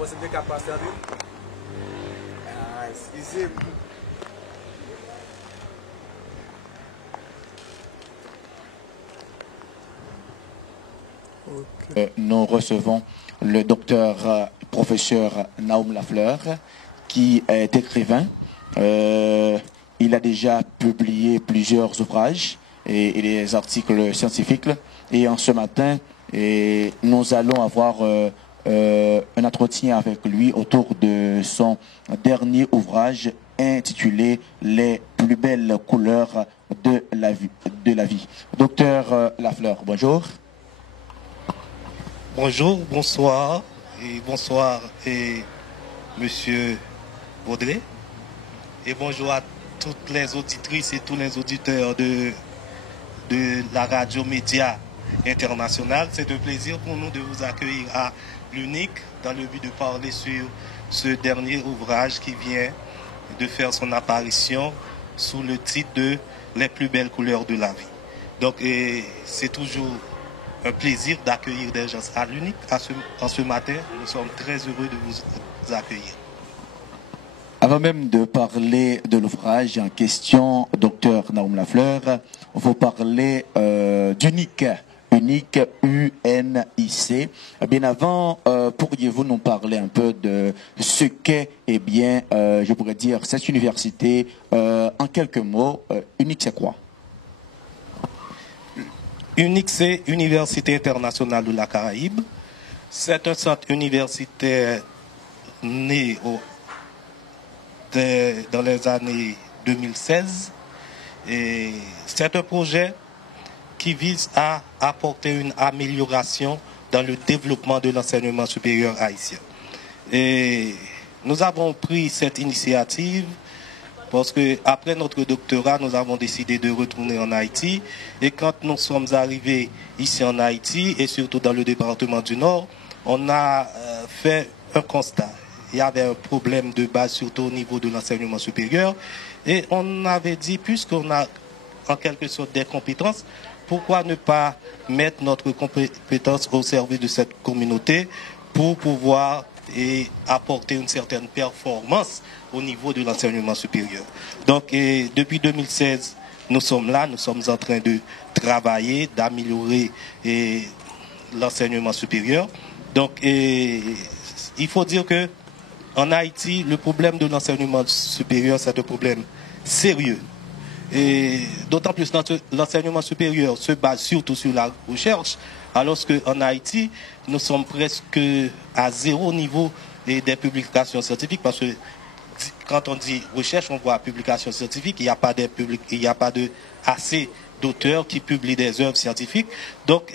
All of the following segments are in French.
pensez bien qu'à passer avec? Ah, excusez-moi. Nous recevons le docteur professeur Naoum Lafleur, qui est écrivain. Il a déjà publié plusieurs ouvrages et des articles scientifiques. Et en ce matin, nous allons avoir un entretien avec lui autour de son dernier ouvrage intitulé « Les plus belles couleurs de la vie ». Docteur Lafleur, bonjour. Bonjour, bonsoir, et Monsieur Baudré, et bonjour à toutes les auditrices et tous les auditeurs de la radio Média Internationale. C'est un plaisir pour nous de vous accueillir à l'UNIC dans le but de parler sur ce dernier ouvrage qui vient de faire son apparition sous le titre de « Les plus belles couleurs de la vie ». Donc, c'est toujours un plaisir d'accueillir des gens à l'UNIC. En ce matin, nous sommes très heureux de vous accueillir. Avant même de parler de l'ouvrage en question, docteur Naoum Lafleur, vous parlez d'UNIC, UNIC, UNIC. Bien avant, pourriez-vous nous parler un peu de ce qu'est, je pourrais dire, cette université en quelques mots. UNIC, c'est quoi? UNIC, c'est Université internationale de la Caraïbe. C'est un centre universitaire né dans les années 2016. Et c'est un projet qui vise à apporter une amélioration dans le développement de l'enseignement supérieur haïtien. Et nous avons pris cette initiative parce qu'après notre doctorat, nous avons décidé de retourner en Haïti. Et quand nous sommes arrivés ici en Haïti, et surtout dans le département du Nord, on a fait un constat. Il y avait un problème de base, surtout au niveau de l'enseignement supérieur. Et on avait dit, puisqu'on a en quelque sorte des compétences, pourquoi ne pas mettre notre compétence au service de cette communauté pour pouvoir apporter une certaine performance au niveau de l'enseignement supérieur. Donc, depuis 2016, nous sommes là, nous sommes en train de travailler, d'améliorer l'enseignement supérieur. Donc, il faut dire que en Haïti, le problème de l'enseignement supérieur, c'est un problème sérieux. Et d'autant plus l'enseignement supérieur se base surtout sur la recherche, alors qu'en Haïti, nous sommes presque à zéro niveau des publications scientifiques, parce que quand on dit recherche, on voit publication scientifique, il n'y a pas de assez d'auteurs qui publient des œuvres scientifiques. Donc,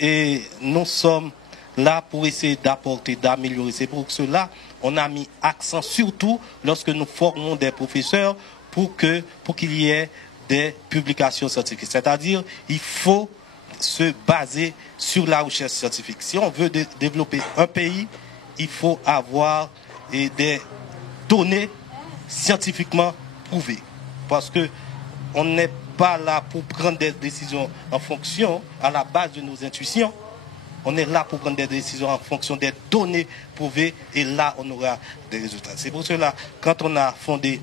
nous sommes là pour essayer d'apporter, d'améliorer. C'est pour cela on a mis accent surtout lorsque nous formons des professeurs pour qu'il y ait des publications scientifiques. C'est-à-dire, il faut se baser sur la recherche scientifique. Si on veut développer un pays, il faut avoir des données scientifiquement prouvées. Parce que on n'est pas là pour prendre des décisions en fonction, à la base de nos intuitions. On est là pour prendre des décisions en fonction des données prouvées, et là, on aura des résultats. C'est pour cela, quand on a fondé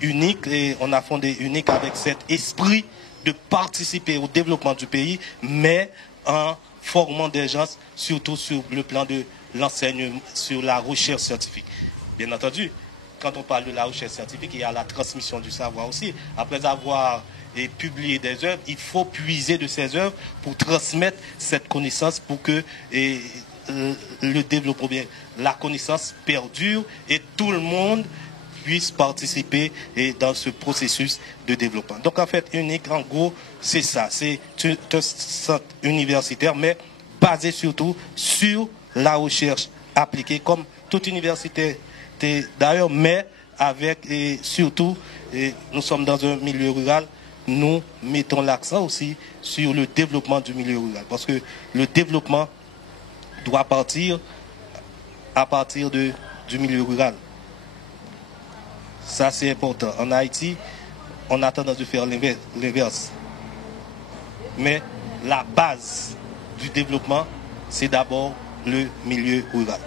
UNIC, et on a fondé UNIC avec cet esprit de participer au développement du pays, mais en formant des gens, surtout sur le plan de l'enseignement, sur la recherche scientifique. Bien entendu, quand on parle de la recherche scientifique, il y a la transmission du savoir aussi. Après avoir publié des œuvres, il faut puiser de ces œuvres pour transmettre cette connaissance, pour que le développement, bien, la connaissance perdure et tout le monde puisse participer dans ce processus de développement. Donc en fait, UNIC, en gros, c'est ça. C'est un centre universitaire, mais basé surtout sur la recherche appliquée, comme toute université d'ailleurs, mais avec surtout, nous sommes dans un milieu rural, nous mettons l'accent aussi sur le développement du milieu rural, parce que le développement doit partir à partir du milieu rural. Ça, c'est important. En Haïti, on a tendance de faire l'inverse. Mais la base du développement, c'est d'abord le milieu rural.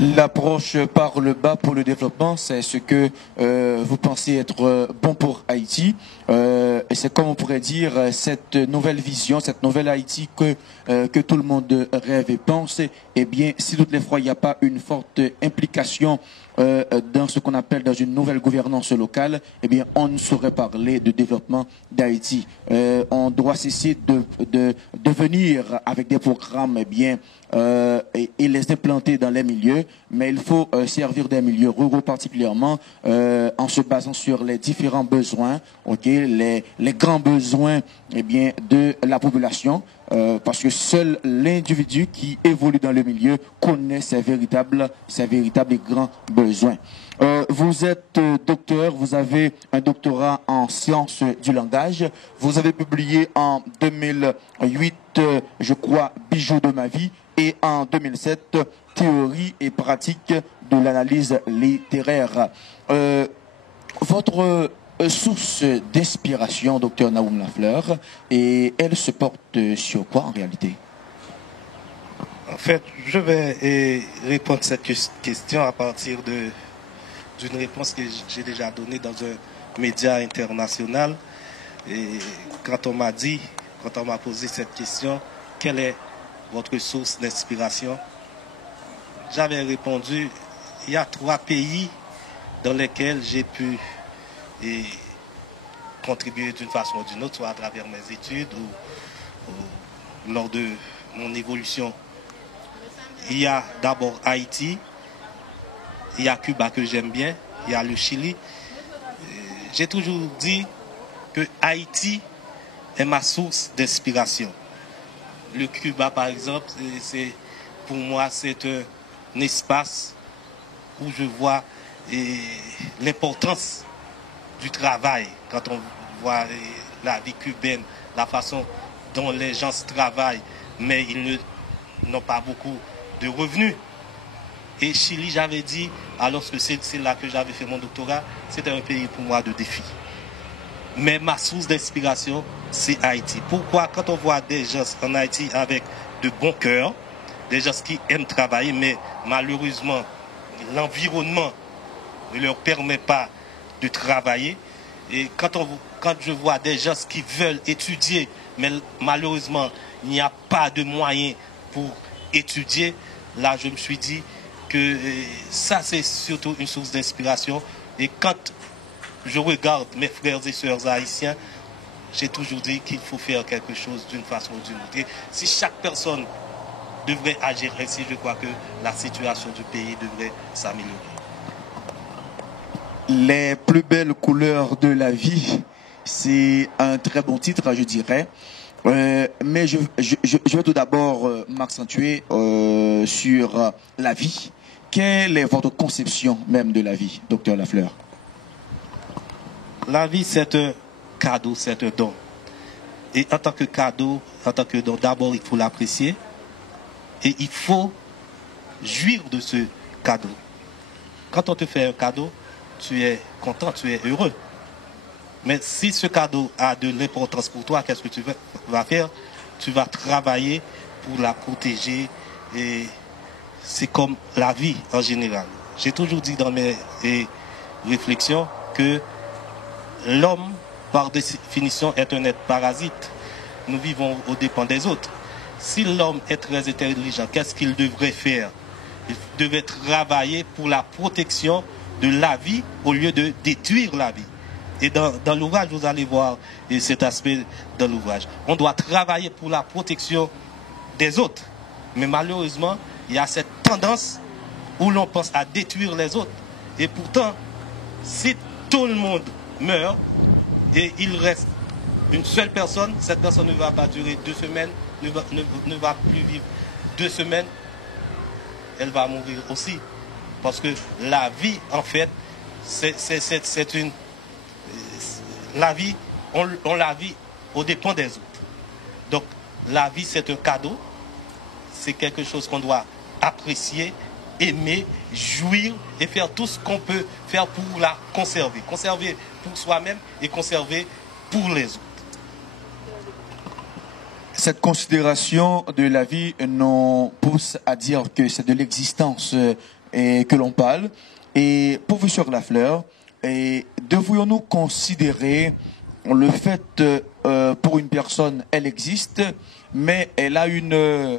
L'approche par le bas pour le développement, c'est ce que vous pensez être bon pour Haïti. Et c'est comme on pourrait dire cette nouvelle vision, cette nouvelle Haïti que tout le monde rêve et pense. Eh bien, si toutes les fois il n'y a pas une forte implication dans ce qu'on appelle dans une nouvelle gouvernance locale, eh bien, on ne saurait parler de développement d'Haïti. On doit cesser de venir avec des programmes, eh bien, et les implanter dans les milieux, mais il faut servir des milieux ruraux particulièrement en se basant sur les différents besoins, les grands besoins, eh bien, de la population. Parce que seul l'individu qui évolue dans le milieu connaît ses véritables et grands besoins. Vous êtes docteur, vous avez un doctorat en sciences du langage. Vous avez publié en 2008, je crois, Bijoux de ma vie, et en 2007, Théorie et pratique de l'analyse littéraire. Votre source d'inspiration, docteur Naoum Lafleur, et elle se porte sur quoi en réalité? En fait, je vais répondre à cette question à partir d'une réponse que j'ai déjà donnée dans un média international. Et quand on m'a posé cette question, quelle est votre source d'inspiration? J'avais répondu, il y a 3 pays dans lesquels j'ai pu contribuer d'une façon ou d'une autre, soit à travers mes études ou lors de mon évolution. Il y a d'abord Haïti, il y a Cuba que j'aime bien, il y a le Chili. J'ai toujours dit que Haïti est ma source d'inspiration. Le Cuba, par exemple, pour moi, c'est un espace où je vois l'importance du travail. Quand on voit la vie cubaine, la façon dont les gens travaillent, mais ils n'ont pas beaucoup de revenus. Et Chili, j'avais dit, alors que c'est là que j'avais fait mon doctorat, c'était un pays pour moi de défi. Mais ma source d'inspiration, c'est Haïti. Pourquoi? Quand on voit des gens en Haïti avec de bons cœurs, des gens qui aiment travailler, mais malheureusement, l'environnement ne leur permet pas de travailler. Et quand je vois des gens qui veulent étudier, mais malheureusement, il n'y a pas de moyens pour étudier, là, je me suis dit que ça, c'est surtout une source d'inspiration. Et quand je regarde mes frères et sœurs haïtiens, j'ai toujours dit qu'il faut faire quelque chose d'une façon ou d'une autre. Et si chaque personne devrait agir ainsi, je crois que la situation du pays devrait s'améliorer. Les plus belles couleurs de la vie, c'est un très bon titre, je dirais. Mais je vais tout d'abord m'accentuer sur la vie. Quelle est votre conception même de la vie, docteur Lafleur? La vie, c'est un cadeau, c'est un don. Et en tant que cadeau, en tant que don, d'abord, il faut l'apprécier. Et il faut jouir de ce cadeau. Quand on te fait un cadeau, tu es content, tu es heureux. Mais si ce cadeau a de l'importance pour toi, qu'est-ce que tu vas faire? Tu vas travailler pour la protéger. Et c'est comme la vie en général. J'ai toujours dit dans mes réflexions que l'homme, par définition, est un être parasite. Nous vivons aux dépens des autres. Si l'homme est très intelligent, qu'est-ce qu'il devrait faire? Il devrait travailler pour la protection de la vie au lieu de détruire la vie. Et dans l'ouvrage, vous allez voir cet aspect dans l'ouvrage. On doit travailler pour la protection des autres. Mais malheureusement, il y a cette tendance où l'on pense à détruire les autres. Et pourtant, si tout le monde meurt et il reste une seule personne, cette personne ne va pas durer 2 semaines, ne va plus vivre 2 semaines, elle va mourir aussi. Parce que la vie, en fait, c'est une... La vie, on la vit aux dépens des autres. Donc, la vie, c'est un cadeau. C'est quelque chose qu'on doit apprécier, aimer, jouir et faire tout ce qu'on peut faire pour la conserver. Conserver pour soi-même et conserver pour les autres. Cette considération de la vie nous pousse à dire que c'est de l'existence que l'on parle. Et professeur Lafleur, devrions-nous considérer le fait pour une personne, elle existe, mais elle a une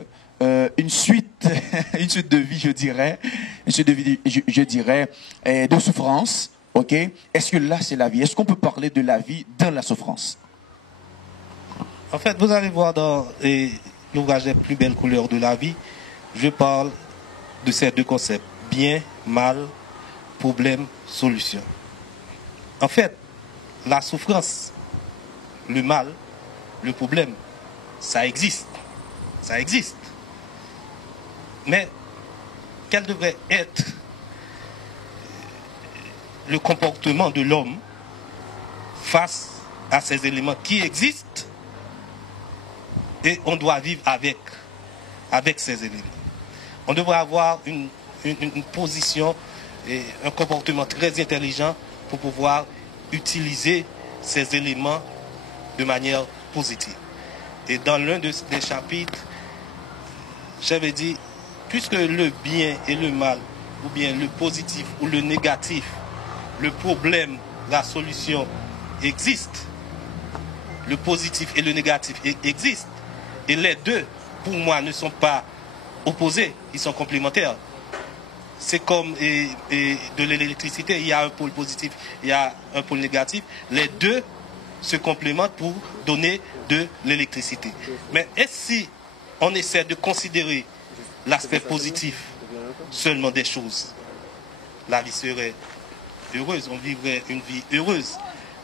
suite, une suite de vie, je dirais, une suite de vie, je dirais, de souffrance. Ok? Est-ce que là c'est la vie? Est-ce qu'on peut parler de la vie dans la souffrance? En fait, vous allez voir dans l'ouvrage Les plus belles couleurs de la vie, je parle de ces deux concepts, bien, mal, problème, solution. En fait, la souffrance, le mal, le problème, ça existe. Ça existe. Mais quel devrait être le comportement de l'homme face à ces éléments qui existent et on doit vivre avec ces éléments. On devrait avoir une position et un comportement très intelligent pour pouvoir utiliser ces éléments de manière positive. Et dans l'un des chapitres, j'avais dit, puisque le bien et le mal, ou bien le positif ou le négatif, le problème, la solution existent, le positif et le négatif existent, et les deux, pour moi, ne sont pas opposés, ils sont complémentaires. C'est comme de l'électricité, il y a un pôle positif, il y a un pôle négatif. Les deux se complémentent pour donner de l'électricité. Mais si on essaie de considérer l'aspect positif seulement des choses, la vie serait heureuse, on vivrait une vie heureuse.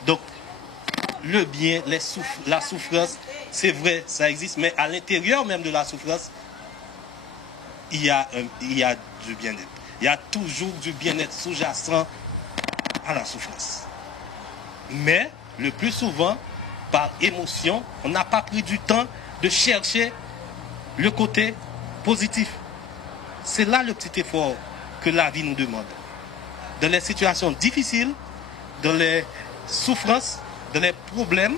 Donc, le bien, la souffrance, c'est vrai, ça existe, mais à l'intérieur même de la souffrance, il y a du bien-être. Il y a toujours du bien-être sous-jacent à la souffrance. Mais, le plus souvent, par émotion, on n'a pas pris du temps de chercher le côté positif. C'est là le petit effort que la vie nous demande. Dans les situations difficiles, dans les souffrances, dans les problèmes,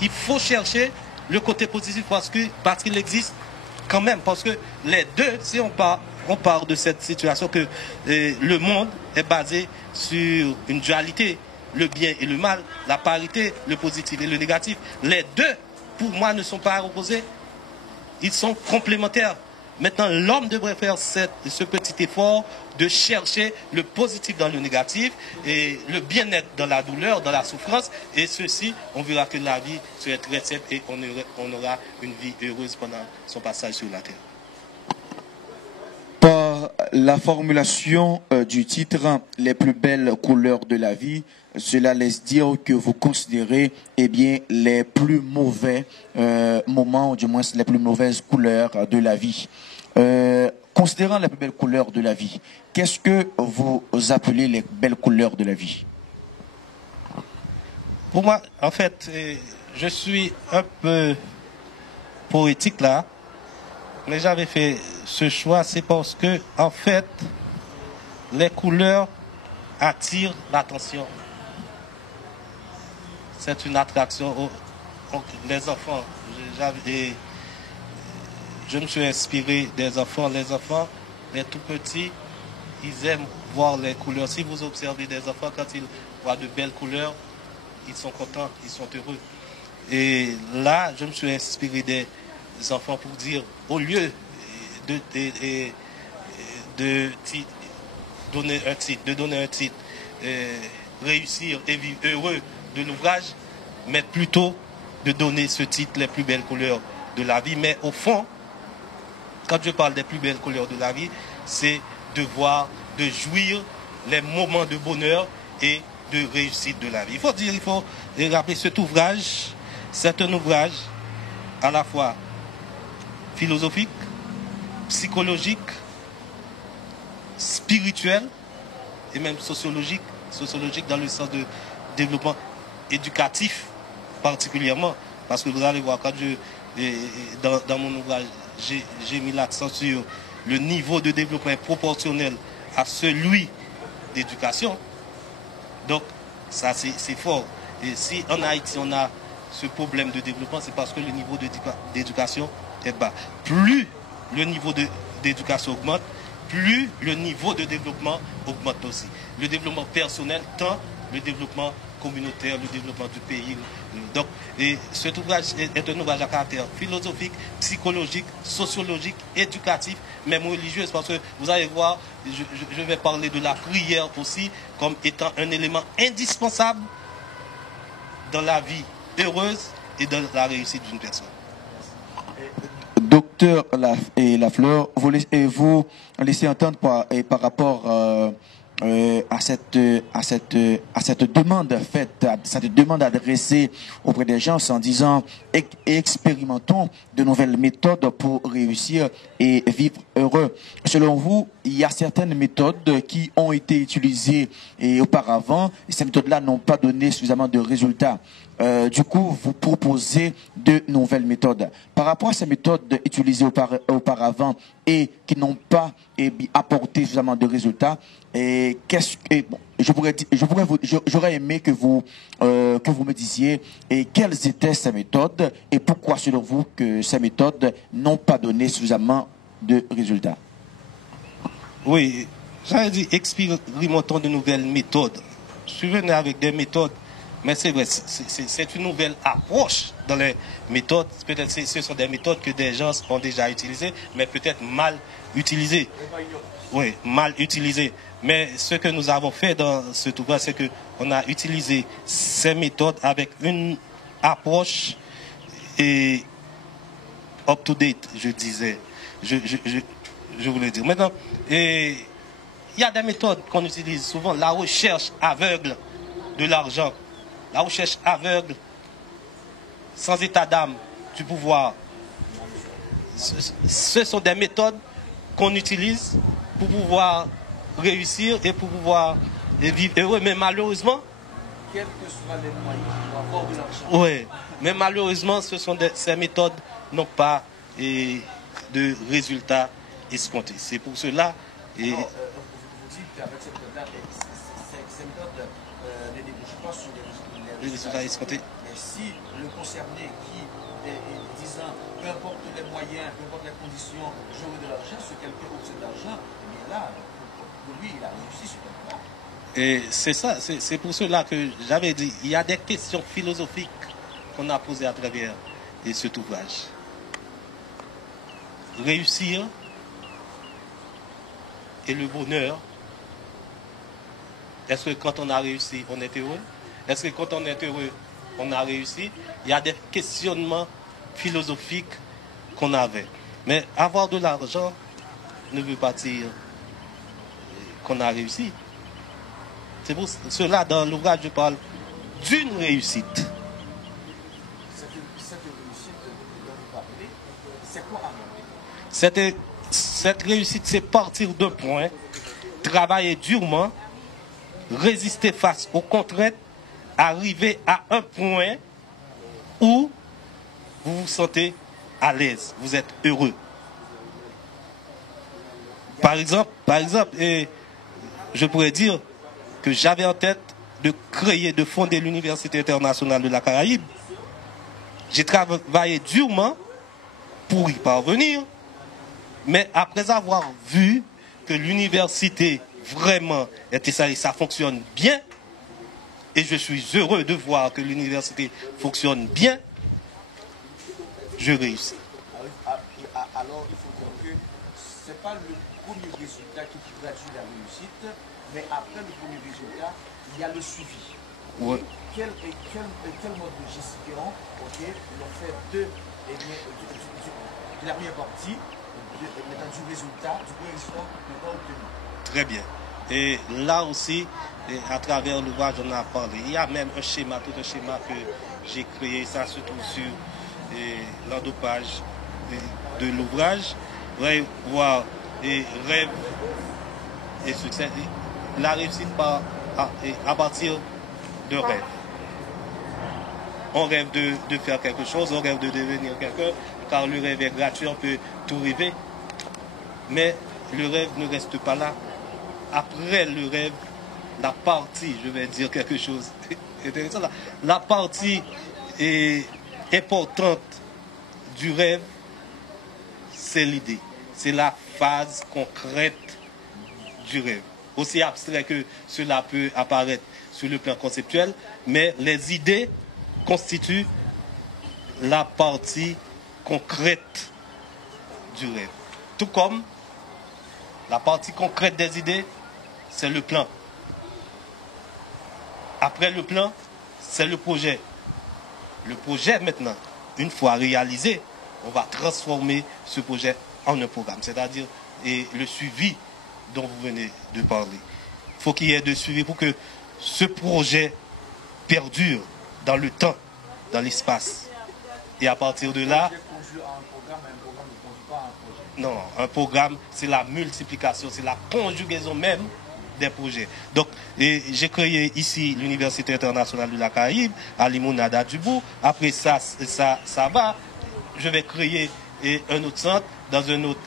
il faut chercher le côté positif parce qu'il existe quand même. Parce que les deux, si on part de cette situation que le monde est basé sur une dualité, le bien et le mal, la parité, le positif et le négatif. Les deux, pour moi, ne sont pas opposés. Ils sont complémentaires. Maintenant, l'homme devrait faire ce petit effort de chercher le positif dans le négatif et le bien-être dans la douleur, dans la souffrance. Et ceci, on verra que la vie serait très simple et on aura une vie heureuse pendant son passage sur la terre. Par la formulation du titre « Les plus belles couleurs de la vie », cela laisse dire que vous considérez les plus mauvais moments, ou du moins les plus mauvaises couleurs de la vie. Considérant les plus belles couleurs de la vie, qu'est-ce que vous appelez les belles couleurs de la vie? Pour moi, en fait, je suis un peu poétique là, mais j'avais fait ce choix, c'est parce que, en fait, les couleurs attirent l'attention. C'est une attraction. Les enfants, je me suis inspiré des enfants. Les enfants, les tout petits, ils aiment voir les couleurs. Si vous observez des enfants, quand ils voient de belles couleurs, ils sont contents, ils sont heureux. Et là, je me suis inspiré des enfants pour dire, au lieu de donner un titre, réussir et vivre heureux de l'ouvrage, mais plutôt de donner ce titre, les plus belles couleurs de la vie. Mais au fond, quand je parle des plus belles couleurs de la vie, c'est de voir, de jouir les moments de bonheur et de réussite de la vie. Il faut rappeler cet ouvrage, c'est un ouvrage à la fois philosophique, psychologique, spirituel et même sociologique dans le sens de développement éducatif particulièrement. Parce que vous allez voir, quand dans mon ouvrage, j'ai mis l'accent sur le niveau de développement proportionnel à celui d'éducation. Donc, ça c'est fort. Et si en Haïti on a ce problème de développement, c'est parce que le niveau d'éducation est bas. Plus le niveau d'éducation augmente, plus le niveau de développement augmente aussi. Le développement personnel, tant le développement communautaire, le développement du pays. Donc, et cet ouvrage est un ouvrage à caractère philosophique, psychologique, sociologique, éducatif, même religieux, parce que vous allez voir, je vais parler de la prière aussi comme étant un élément indispensable dans la vie heureuse et dans la réussite d'une personne. Docteur Lafleur, vous laissez entendre par rapport à cette demande faite, à cette demande adressée auprès des gens en disant expérimentons de nouvelles méthodes pour réussir et vivre heureux. Selon vous, il y a certaines méthodes qui ont été utilisées auparavant et ces méthodes-là n'ont pas donné suffisamment de résultats. Du coup, vous proposez de nouvelles méthodes. Par rapport à ces méthodes utilisées auparavant et qui n'ont pas apporté suffisamment de résultats, j'aurais aimé que vous me disiez quelles étaient ces méthodes et pourquoi, selon vous, que ces méthodes n'ont pas donné suffisamment de résultats. Oui, j'avais dit expérimentons de nouvelles méthodes. Je suis venu avec des méthodes. Mais c'est vrai, c'est une nouvelle approche dans les méthodes. Peut-être ce sont des méthodes que des gens ont déjà utilisées, mais peut-être mal utilisées. Oui, mal utilisées. Mais ce que nous avons fait dans cet ouvrage, c'est qu'on a utilisé ces méthodes avec une approche up-to-date, je disais. Je voulais dire. Maintenant, il y a des méthodes qu'on utilise souvent. La recherche aveugle de l'argent. La recherche aveugle, sans état d'âme, du pouvoir. Ce sont des méthodes qu'on utilise pour pouvoir réussir et pour pouvoir vivre heureux. Mais malheureusement, quels que soient les moyens pour avoir de l'argent. Oui, mais malheureusement, ces méthodes n'ont pas de résultats escomptés. C'est pour cela. Vous dites qu'avec cette méthode-là, ces méthodes ne débouchent pas sur les résultats escomptés. Mais si le concerné qui est disant, peu importe les moyens, peu importe les conditions, j'aurai de l'argent, ce quelqu'un obtient de l'argent, mais là, pour lui, il a réussi sur le plan. Et c'est ça, c'est pour cela que j'avais dit, il y a des questions philosophiques qu'on a posées à travers cet ouvrage. Réussir et le bonheur. Est-ce que quand on a réussi, on est heureux? Est-ce que quand on est heureux, on a réussi? Il y a des questionnements philosophiques qu'on avait. Mais avoir de l'argent ne veut pas dire qu'on a réussi. C'est pour cela, dans l'ouvrage, je parle d'une réussite. Cette réussite dont vous parlez, c'est quoi avant? Cette réussite, c'est partir d'un point, travailler durement, résister face aux contraintes, arriver à un point où vous vous sentez à l'aise, vous êtes heureux. Par exemple, je pourrais dire que j'avais en tête de fonder l'Université internationale de la Caraïbe. J'ai travaillé durement pour y parvenir, mais après avoir vu que l'université vraiment ça fonctionne bien, et je suis heureux de voir que l'université fonctionne bien, je réussis. Alors il faut dire que ce n'est pas le premier résultat qui traduit la réussite, mais après le premier résultat, il y a le suivi. Ouais. Quel mode de gestion l'on fait de la première partie du résultat, du premier résultat qu'on va obtenir? Très bien. Et là aussi, à travers l'ouvrage, on a parlé. Il y a même un schéma, tout un schéma que j'ai créé, ça se trouve sur l'endopage de l'ouvrage. Vous allez voir rêve et succès. La réussite à partir de rêve. On rêve de faire quelque chose, on rêve de devenir quelqu'un, car le rêve est gratuit, on peut tout rêver. Mais le rêve ne reste pas là. Après le rêve, la partie, je vais dire quelque chose d'intéressant, la partie importante du rêve, c'est l'idée. C'est la phase concrète du rêve. Aussi abstrait que cela peut apparaître sur le plan conceptuel, mais les idées constituent la partie concrète du rêve. Tout comme la partie concrète des idées, c'est le plan. Après le plan, c'est le projet. Le projet, maintenant, une fois réalisé, on va transformer ce projet en un programme, c'est-à-dire le suivi dont vous venez de parler. Il faut qu'il y ait de suivi pour que ce projet perdure dans le temps, dans l'espace. Et à partir de là... Non, un programme, c'est la multiplication, c'est la conjugaison même des projets. Donc, j'ai créé ici l'Université internationale de la Caraïbe, à Limonada du Bout. Après ça va. Je vais créer un autre centre dans un autre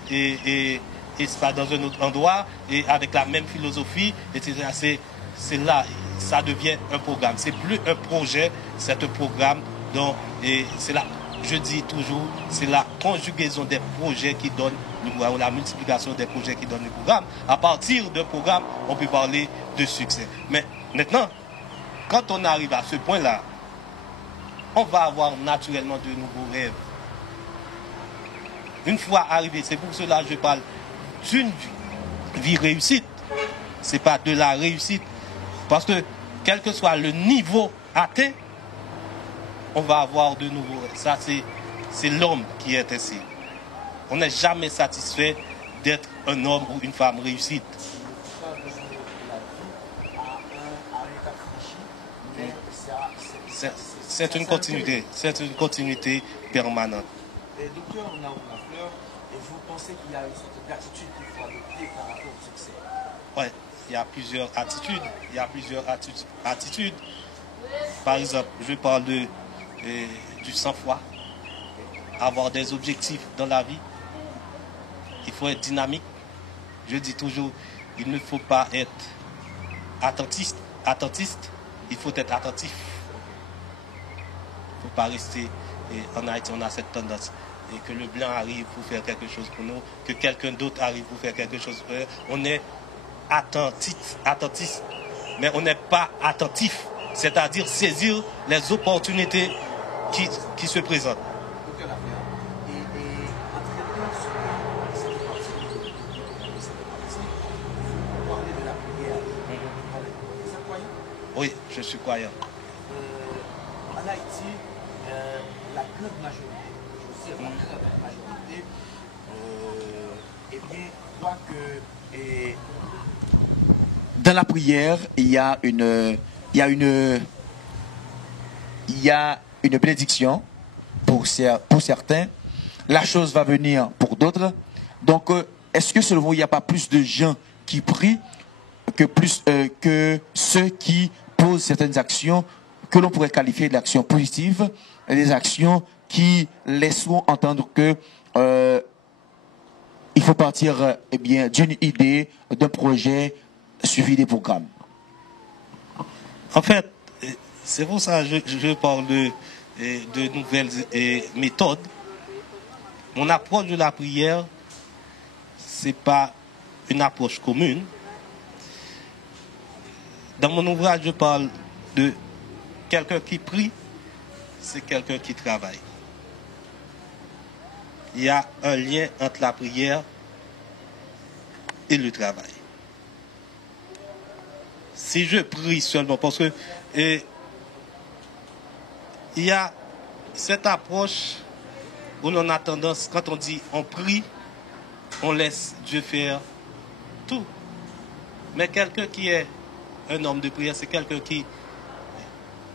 espace, dans un autre endroit, et avec la même philosophie, etc. C'est là, ça devient un programme. C'est plus un projet, c'est un programme dont, c'est là. Je dis toujours, c'est la conjugaison des projets qui donne le programme, la multiplication des projets qui donne le programme. À partir d'un programme, on peut parler de succès. Mais maintenant, quand on arrive à ce point-là, on va avoir naturellement de nouveaux rêves. Une fois arrivé, c'est pour cela que je parle d'une vie réussite. Ce n'est pas de la réussite. Parce que quel que soit le niveau atteint, on va avoir de nouveaux rêves. Ça, c'est l'homme qui est ainsi. On n'est jamais satisfait d'être un homme ou une femme réussite. C'est une continuité permanente. Et docteur Naoum Lafleur, vous pensez qu'il y a une sorte d'attitude qu'il faut adopter par rapport au succès? Oui, il y a plusieurs attitudes. Par exemple, je parle du sang-froid. Avoir des objectifs dans la vie. Il faut être dynamique. Je dis toujours, il ne faut pas être attentiste. Il faut être attentif. Il ne faut pas rester. En Haïti, on a cette tendance. Et que le blanc arrive pour faire quelque chose pour nous, que quelqu'un d'autre arrive pour faire quelque chose pour nous. On est attentiste, mais on n'est pas attentif. C'est-à-dire saisir les opportunités qui se présentent. Docteur Lafleur, et en cette partie, vous parlez de la prière. Vous êtes croyant? Oui, je suis croyant. En Haïti, la grande majorité, je veux dire la grande majorité, eh bien, croit que... Dans la prière, il y a une bénédiction pour certains. La chose va venir pour d'autres. Donc, est-ce que selon vous, il n'y a pas plus de gens qui prient que ceux qui posent certaines actions que l'on pourrait qualifier d'actions positives, des actions qui laisseront entendre que il faut partir d'une idée, d'un projet suivi des programmes? En fait, c'est pour ça que je parle de nouvelles méthodes. Mon approche de la prière, ce n'est pas une approche commune. Dans mon ouvrage, je parle de quelqu'un qui prie, c'est quelqu'un qui travaille. Il y a un lien entre la prière et le travail. Si je prie seulement, parce que il y a cette approche où l'on a tendance, quand on dit on prie, on laisse Dieu faire tout. Mais quelqu'un qui est un homme de prière, c'est quelqu'un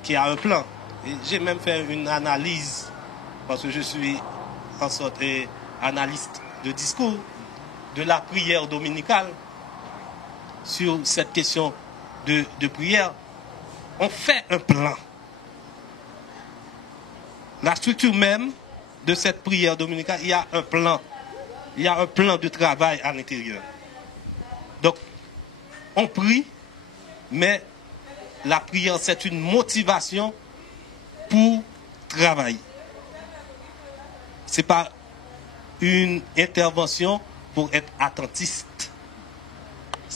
qui a un plan. J'ai même fait une analyse, parce que je suis en sorte analyste de discours, de la prière dominicale sur cette question de prière. On fait un plan. La structure même de cette prière dominicale, il y a un plan. Il y a un plan de travail à l'intérieur. Donc, on prie, mais la prière, c'est une motivation pour travailler. Ce n'est pas une intervention pour être attentiste.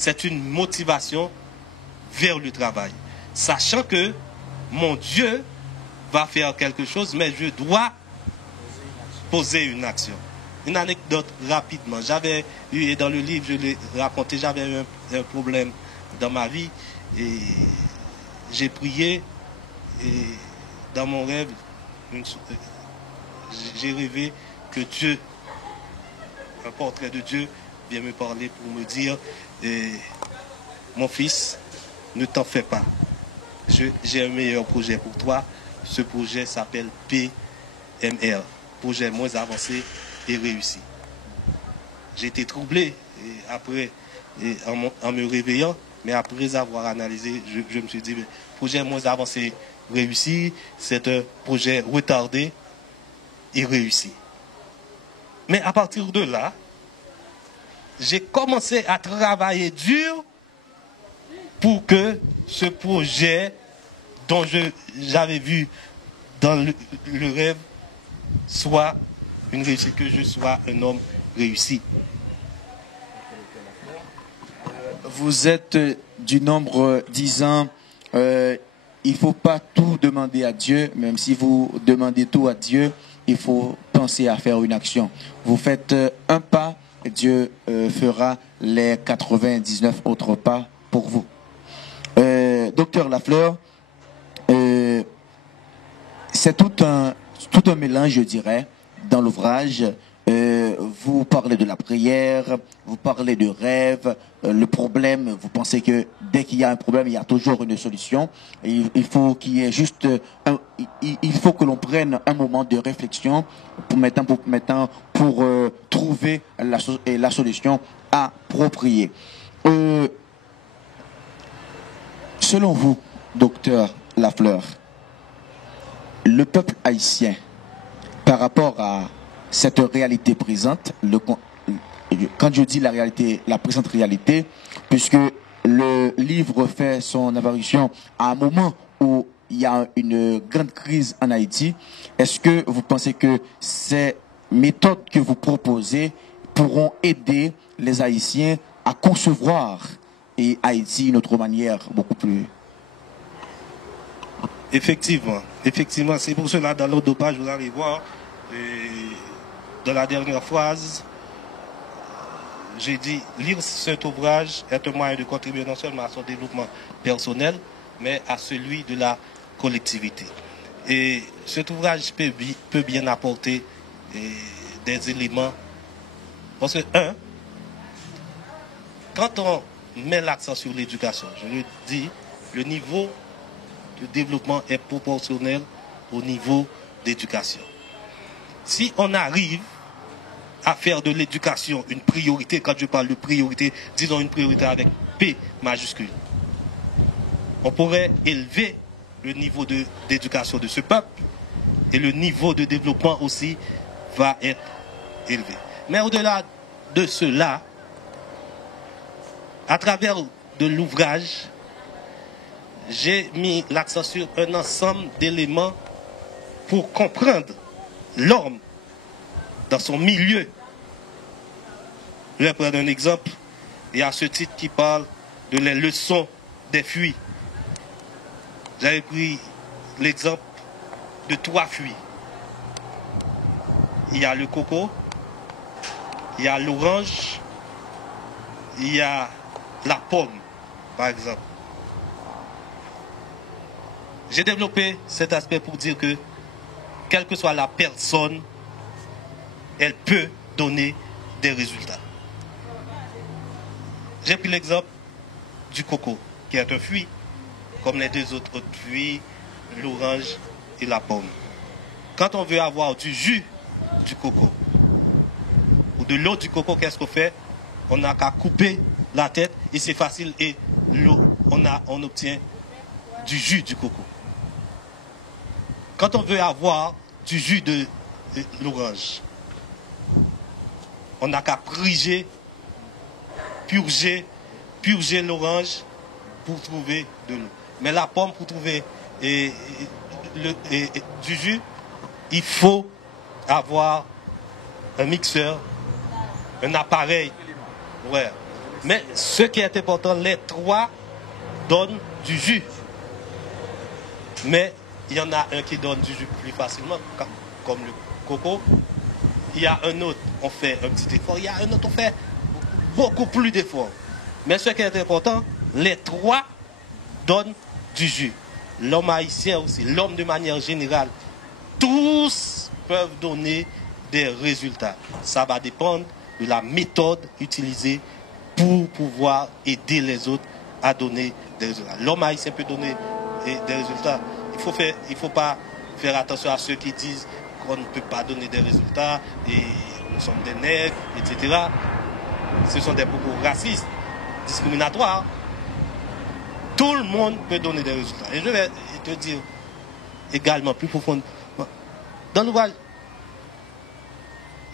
c'est une motivation vers le travail. Sachant que mon Dieu va faire quelque chose, mais je dois poser une action. Une anecdote rapidement. J'avais eu, et dans le livre, je l'ai raconté, j'avais eu un problème dans ma vie et j'ai prié et dans mon rêve, j'ai rêvé que Dieu, un portrait de Dieu, vient me parler pour me dire mon fils, ne t'en fais pas. J'ai un meilleur projet pour toi. Ce projet s'appelle PMR, projet moins avancé et réussi. J'ai été troublé après, en me réveillant, mais après avoir analysé, je me suis dit, projet moins avancé réussi, c'est un projet retardé et réussi. Mais à partir de là, j'ai commencé à travailler dur pour que ce projet dont j'avais vu dans le rêve soit une réussite, que je sois un homme réussi. Vous êtes du nombre disant il ne faut pas tout demander à Dieu, même si vous demandez tout à Dieu, il faut penser à faire une action. Vous faites un pas, Dieu fera les 99 autres pas pour vous. Docteur Lafleur, c'est tout un mélange, je dirais, dans l'ouvrage. Vous parlez de la prière, vous parlez de rêve, le problème, vous pensez que dès qu'il y a un problème, il y a toujours une solution. Il faut qu'il y ait juste il faut que l'on prenne un moment de réflexion pour trouver la solution appropriée. Selon vous, docteur Lafleur, le peuple haïtien, par rapport à cette réalité présente, quand je dis la réalité, la présente réalité, puisque le livre fait son apparition à un moment où il y a une grande crise en Haïti, est-ce que vous pensez que ces méthodes que vous proposez pourront aider les Haïtiens à concevoir Haïti d'une autre manière beaucoup plus... Effectivement, c'est pour cela dans l'autre page, vous allez voir, dans la dernière phrase, j'ai dit, lire cet ouvrage est un moyen de contribuer non seulement à son développement personnel, mais à celui de la collectivité. Et cet ouvrage peut bien apporter des éléments, parce que, quand on met l'accent sur l'éducation, je le dis, le niveau de développement est proportionnel au niveau d'éducation. Si on arrive à faire de l'éducation une priorité, quand je parle de priorité, disons une priorité avec P majuscule, on pourrait élever le niveau d'éducation de ce peuple et le niveau de développement aussi va être élevé. Mais au-delà de cela, à travers de l'ouvrage, j'ai mis l'accent sur un ensemble d'éléments pour comprendre l'homme dans son milieu. Je vais prendre un exemple. Il y a ce titre qui parle de les leçons des fruits. J'avais pris l'exemple de 3 fruits. Il y a le coco, il y a l'orange, il y a la pomme, par exemple. J'ai développé cet aspect pour dire que, quelle que soit la personne, elle peut donner des résultats. J'ai pris l'exemple du coco, qui est un fruit, comme les deux autres fruits, l'orange et la pomme. Quand on veut avoir du jus du coco, ou de l'eau du coco, qu'est-ce qu'on fait? On n'a qu'à couper la tête, et c'est facile, et l'eau, on obtient du jus du coco. Quand on veut avoir du jus de l'orange, on n'a qu'à purger l'orange pour trouver de l'eau. Mais la pomme, pour trouver du jus, il faut avoir un mixeur, un appareil. Ouais. Mais ce qui est important, les trois donnent du jus. Mais il y en a un qui donne du jus plus facilement, comme le coco. Il y a un autre, on fait un petit effort. Il y a un autre, on fait beaucoup plus d'efforts. Mais ce qui est important, les trois donnent du jus. L'homme haïtien aussi, l'homme de manière générale, tous peuvent donner des résultats. Ça va dépendre de la méthode utilisée pour pouvoir aider les autres à donner des résultats. L'homme haïtien peut donner des résultats. Il faut pas faire attention à ceux qui disent qu'on ne peut pas donner des résultats et nous sommes des nègres, etc. Ce sont des propos racistes, discriminatoires. Tout le monde peut donner des résultats. Et je vais te dire également plus profondément. Dans l'ouvrage,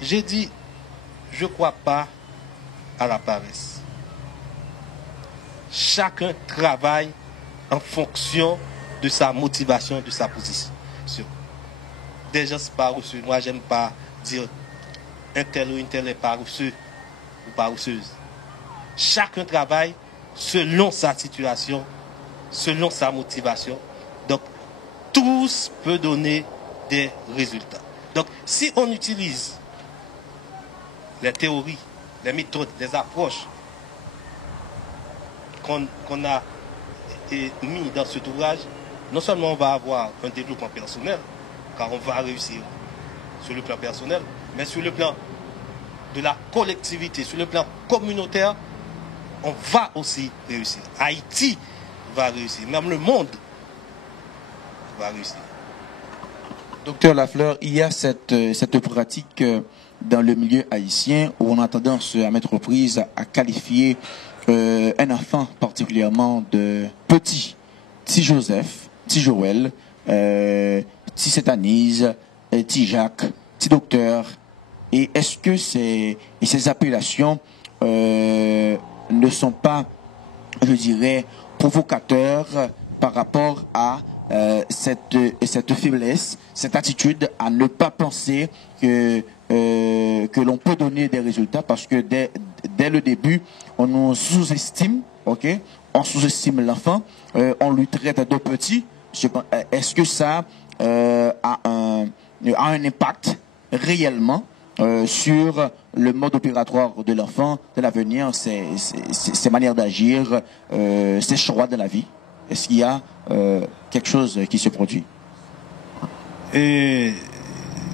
j'ai dit, je ne crois pas à la paresse. Chacun travaille en fonction de sa motivation, de sa position. Des gens sont paresseux. Moi, j'aime pas dire un tel ou une telle est paresseux ou paresseuse. Chacun travaille selon sa situation, selon sa motivation. Donc, tous peuvent donner des résultats. Donc, si on utilise les théories, les méthodes, les approches qu'on a mis dans cet ouvrage, non seulement on va avoir un développement personnel, car on va réussir sur le plan personnel, mais sur le plan de la collectivité, sur le plan communautaire, on va aussi réussir. Haïti va réussir, même le monde va réussir. Docteur Lafleur, il y a cette pratique dans le milieu haïtien où on a tendance à mettre prise à qualifier un enfant particulièrement de petit Joseph, petit Joël, petit Sétanise, petit Jacques, petit docteur. Et est-ce que ces appellations ne sont pas, je dirais, provocateurs par rapport à cette faiblesse, cette attitude à ne pas penser que l'on peut donner des résultats, parce que dès le début, on nous sous-estime, ok? On sous-estime l'enfant, on lui traite de petit. Est-ce que ça a un impact réellement sur le mode opératoire de l'enfant, de l'avenir, ses manières d'agir, ses choix de la vie? Est-ce qu'il y a quelque chose qui se produit? Et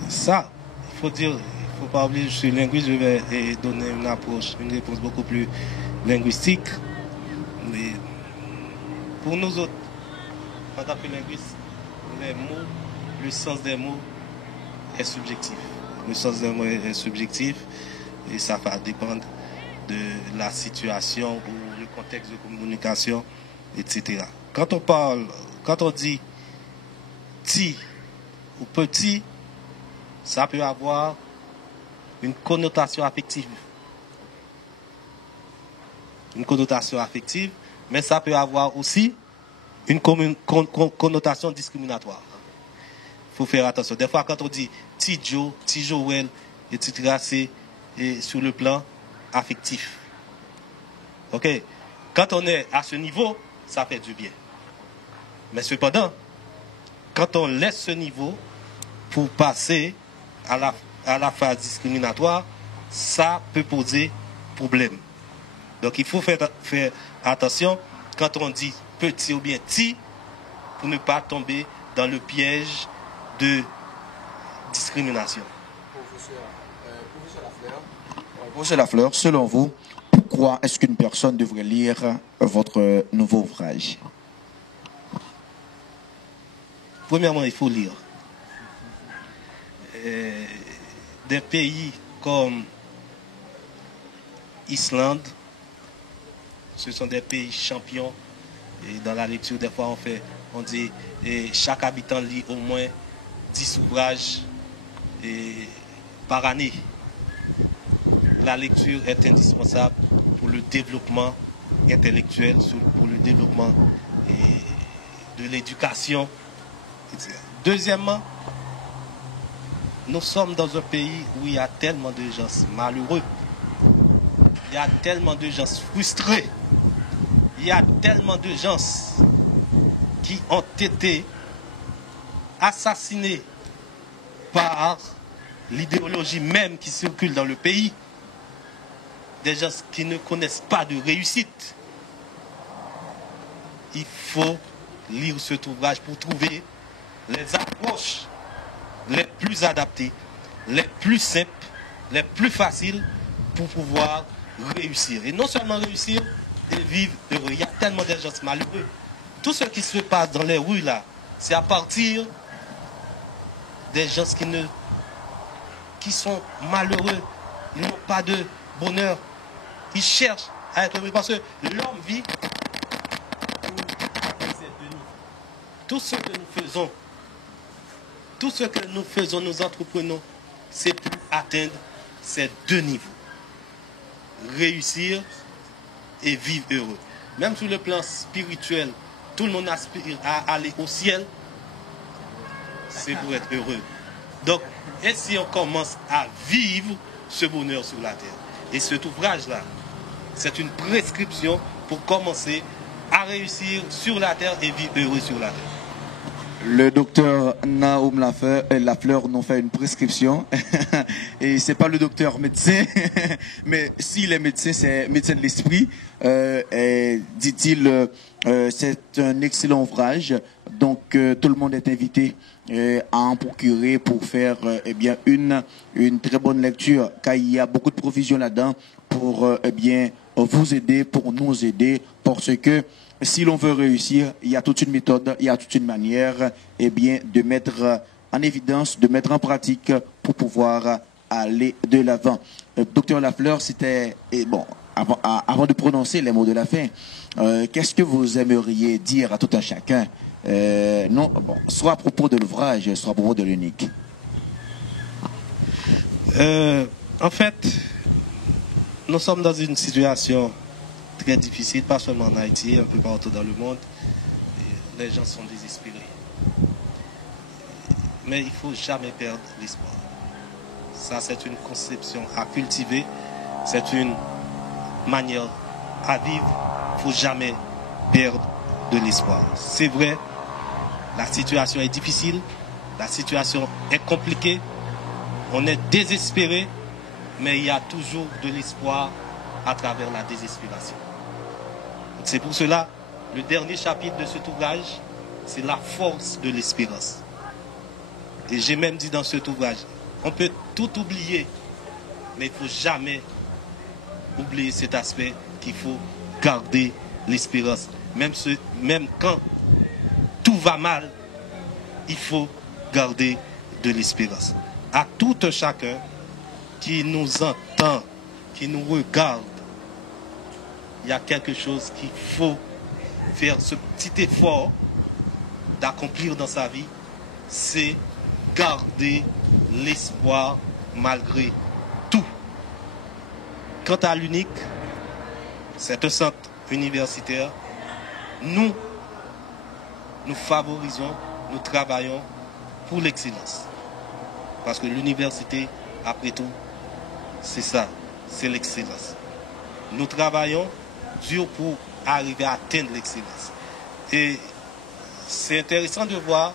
ça, il faut dire, il ne faut pas oublier, je suis linguiste, je vais donner une réponse beaucoup plus linguistique. Mais pour nous autres, en tant que linguistes, les mots, le sens des mots est subjectif. Le sens des mots est subjectif et ça va dépendre de la situation ou le contexte de communication, etc. Quand on dit petit ou petit, ça peut avoir une connotation affective. Une connotation affective, mais ça peut avoir aussi une connotation discriminatoire. Il faut faire attention. Des fois, quand on dit petit Joe, petit Joël, etc., c'est sur le plan affectif. Ok? Quand on est à ce niveau, ça fait du bien. Mais cependant, quand on laisse ce niveau pour passer à la phase discriminatoire, ça peut poser problème. Donc il faut faire attention quand on dit petit ou bien petit, pour ne pas tomber dans le piège de discrimination. Professeur Lafleur, selon vous, pourquoi est-ce qu'une personne devrait lire votre nouveau ouvrage? Premièrement, il faut lire. Des pays comme Islande, ce sont des pays champions. Et dans la lecture, des fois, on dit chaque habitant lit au moins 10 ouvrages par année. La lecture est indispensable pour le développement intellectuel, pour le développement de l'éducation. Deuxièmement, nous sommes dans un pays où il y a tellement de gens malheureux. il y a tellement de gens frustrés. Il y a tellement de gens qui ont été assassinés par l'idéologie même qui circule dans le pays. Des gens qui ne connaissent pas de réussite. Il faut lire cet ouvrage pour trouver les approches les plus adaptées, les plus simples, les plus faciles pour pouvoir réussir. Et non seulement réussir, et vivre heureux. Il y a tellement de gens malheureux. Tout ce qui se passe dans les rues là, c'est à partir des gens qui sont malheureux. Ils n'ont pas de bonheur. Ils cherchent à être heureux parce que l'homme vit tout ce que nous faisons, nous entreprenons, c'est pour atteindre ces deux niveaux. Réussir et vivre heureux. Même sur le plan spirituel, tout le monde aspire à aller au ciel, c'est pour être heureux. Donc, et si on commence à vivre ce bonheur sur la terre? Et cet ouvrage-là, c'est une prescription pour commencer à réussir sur la terre et vivre heureux sur la terre. Le docteur Naoum Lafleur nous fait une prescription. Et c'est pas le docteur médecin, mais s'il est médecin, c'est médecin de l'esprit. Dit-il, c'est un excellent ouvrage. Donc tout le monde est invité à en procurer pour faire une très bonne lecture, car il y a beaucoup de provisions là-dedans pour vous aider, pour nous aider, parce que si l'on veut réussir, il y a toute une méthode, il y a toute une manière de mettre en évidence, de mettre en pratique pour pouvoir aller de l'avant. Docteur Lafleur, c'était avant de prononcer les mots de la fin, qu'est-ce que vous aimeriez dire à tout un chacun, soit à propos de l'ouvrage, soit à propos de l'unique? En fait, nous sommes dans une situation très difficile, pas seulement en Haïti, un peu partout dans le monde. Les gens sont désespérés. Mais il ne faut jamais perdre l'espoir. Ça, c'est une conception à cultiver. C'est une manière à vivre. Il ne faut jamais perdre de l'espoir. C'est vrai, la situation est difficile. La situation est compliquée. On est désespéré. Mais il y a toujours de l'espoir à travers la désespération. C'est pour cela, le dernier chapitre de cet ouvrage, c'est la force de l'espérance. Et j'ai même dit dans cet ouvrage, on peut tout oublier, mais il ne faut jamais oublier cet aspect qu'il faut garder l'espérance. Même quand tout va mal, il faut garder de l'espérance. À tout un chacun qui nous entend, qui nous regarde, il y a quelque chose qu'il faut faire, ce petit effort d'accomplir dans sa vie, c'est garder l'espoir malgré tout. Quant à l'unique, c'est un centre universitaire. Nous favorisons, nous travaillons pour l'excellence. Parce que l'université, après tout, c'est ça, c'est l'excellence. Nous travaillons dur pour arriver à atteindre l'excellence. Et c'est intéressant de voir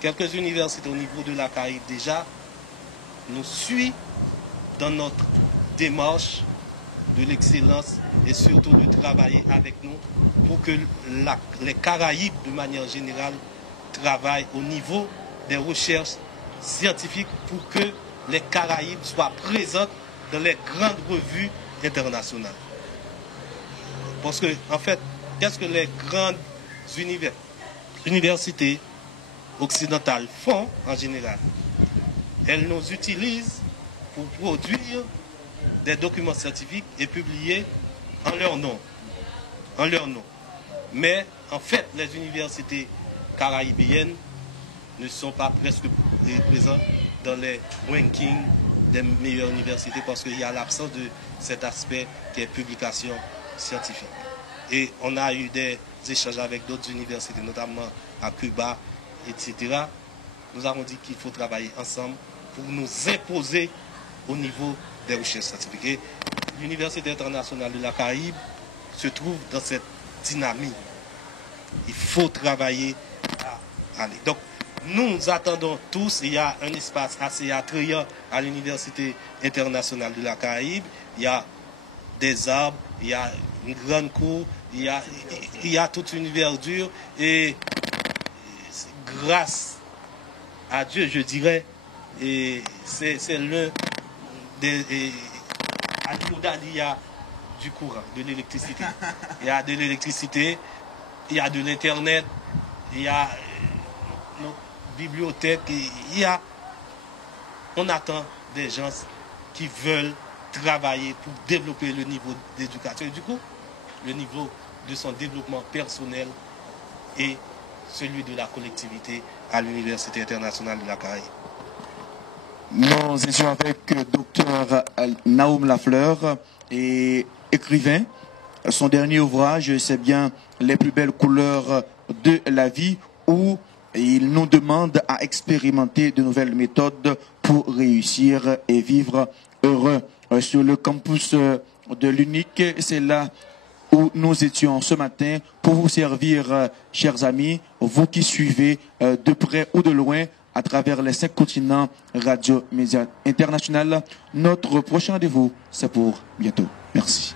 quelques universités au niveau de la Caraïbe déjà nous suivent dans notre démarche de l'excellence et surtout de travailler avec nous pour que les Caraïbes de manière générale travaillent au niveau des recherches scientifiques pour que les Caraïbes soient présentes dans les grandes revues internationales. Parce que, en fait, qu'est-ce que les grandes universités occidentales font en général? Elles nous utilisent pour produire des documents scientifiques et publier en leur nom. Mais, en fait, les universités caraïbiennes ne sont pas presque présentes dans les rankings des meilleures universités parce qu'il y a l'absence de cet aspect qui est publication scientifique. Et on a eu des échanges avec d'autres universités, notamment à Cuba, etc. Nous avons dit qu'il faut travailler ensemble pour nous imposer au niveau des recherches scientifiques. Et l'Université internationale de la Caraïbe se trouve dans cette dynamique. Il faut travailler à aller. Donc, nous attendons tous, il y a un espace assez attrayant à l'Université internationale de la Caraïbe. Il y a des arbres, il y a une grande cour, il y a toute une verdure. Et grâce à Dieu, je dirais, et c'est l'un des... À Limoudad, il y a du courant, de l'électricité. Il y a de l'électricité, il y a de l'Internet, il y a nos bibliothèques, on attend des gens qui veulent travailler pour développer le niveau d'éducation. Et du coup, le niveau de son développement personnel et celui de la collectivité à l'Université internationale de la Caraïbe. Nous étions avec Dr Naoum Lafleur, et écrivain. Son dernier ouvrage, c'est bien Les plus belles couleurs de la vie, où il nous demande à expérimenter de nouvelles méthodes pour réussir et vivre heureux. Sur le campus de l'UNIC, c'est là où nous étions ce matin pour vous servir, chers amis, vous qui suivez de près ou de loin à travers les 5 continents Radio Média International. Notre prochain rendez-vous, c'est pour bientôt. Merci.